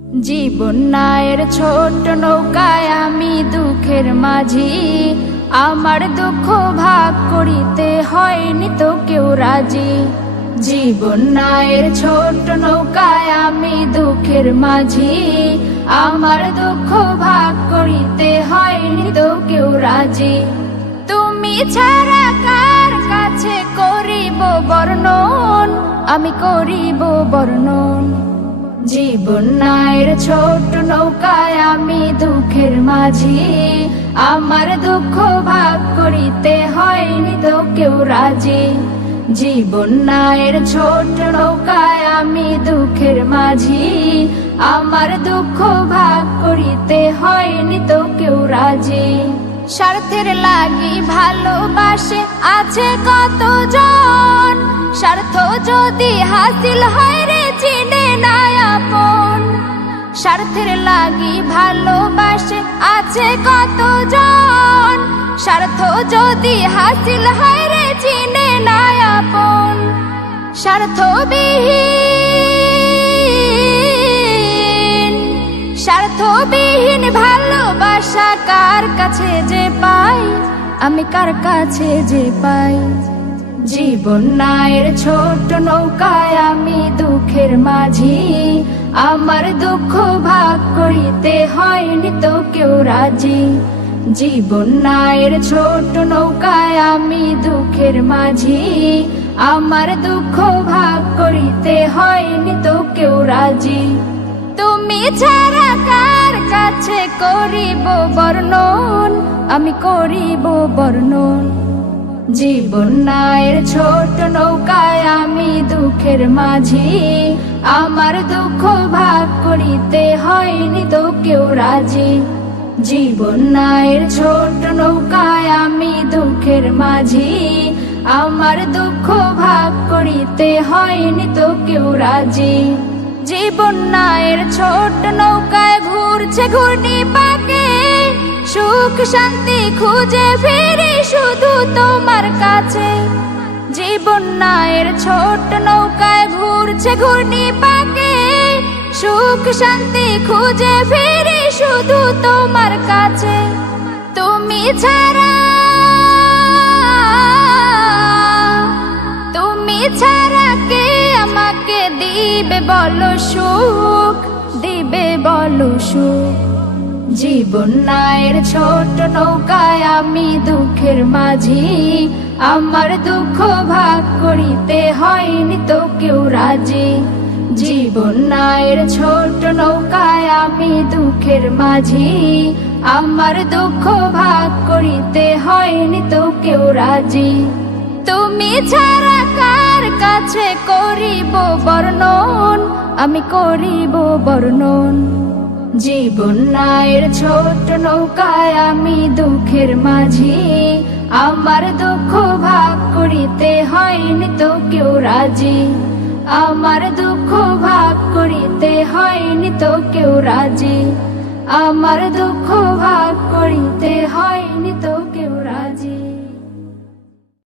জীবন নায়ের ছোট নৌকায় আমি দুঃখের মাঝি, আমার দুঃখ ভাগ করিতে হয়নি তো কেউ রাজি। জীবন নায়ের ছোট নৌকায় আমি দুঃখের মাঝি, আমার দুঃখ ভাগ করিতে হয়নি তো কেউ রাজি। তুমি ছাড়া কার কাছে করিব বর্ণন, আমি করিব বর্ণন। জীবন নায়ের ছোট নৌকায় আমি দুঃখের মাঝি, আমার দুঃখ ভাগ করিতে হয়নি তো কেউ রাজি। জীবন নায়ের ছোট নৌকায় আমি দুঃখের মাঝি, আমার দুঃখ ভাগ করিতে হয়নি তো কেউ রাজি। স্বার্থের লাগি ভালোবাসে আছে কতজন, স্বার্থ যদি হাসিল হয় রে চিনে না আপন। স্বার্থের লাগি ভালোবাসে আছে কতজন, স্বার্থ যদি হাসিল হয় রে চিনে না আপন। স্বার্থবিহীন ভালোবাসা কার কাছে যে পাই, আমি কার কাছে যে পাই। জীবন নায়ের ছোট নৌকায় আমি দুঃখের মাঝি, আমার দুঃখ ভাগ করিতে হয়নি তো কেউ রাজি। জীবন নায়ের ছোট নৌকায় আমি দুঃখের মাঝি, আমার দুঃখ ভাগ করিতে হয়নি তো কেউ রাজি। তুমি ছাড়া কার কাছে করিব বর্ণন, আমি করিব বর্ণন। জীবন নায়ের ছোট নৌকায় আমি দুঃখের মাঝি, আমার দুঃখ ভাগ করিতে হয়নি তো কেউ রাজি। জীবন নায়ের ছোট নৌকায় আমি দুঃখের মাঝি, আমার দুঃখ ভাগ করিতে হয়নি তো কেউ রাজি। জীবন নায়ের ছোট নৌকায় ঘুরছে ঘূর্ণি পাকে, সুখ শান্তি খুঁজে ফিরি শুধু তোমার কাছে। জীবন নায়ের ছোট নৌকায় ঘুরছে ঘূর্ণি পাকে, সুখ শান্তি খুঁজে ফিরি শুধু তোমার কাছে। তুমি ছাড়া কে আমাকে দিবে বলো সুখ, দিবে বলো সুখ। জীবন নায়ের ছোট নৌকায় আমি দুঃখের মাঝি, আমার দুঃখ ভাগ করিতে হয়নি তো কেউ রাজি। জীবন নায়ের ছোট নৌকায় আমি দুঃখের মাঝি, আমার দুঃখ ভাগ করিতে হয়নি তো কেউ রাজি। তুমি ছাড়া কার কাছে করিব বর্ণন, আমি করিব বর্ণন। জীবন নায়ের ছোট নৌকায় আমি দুঃখের মাঝি, আমার দুঃখ ভাগ করিতে হয়নি তো কেউ রাজি। আমার দুঃখ ভাগ করিতে হয়নি তো কেউ রাজি, আমার দুঃখ ভাগ করিতে হয়নি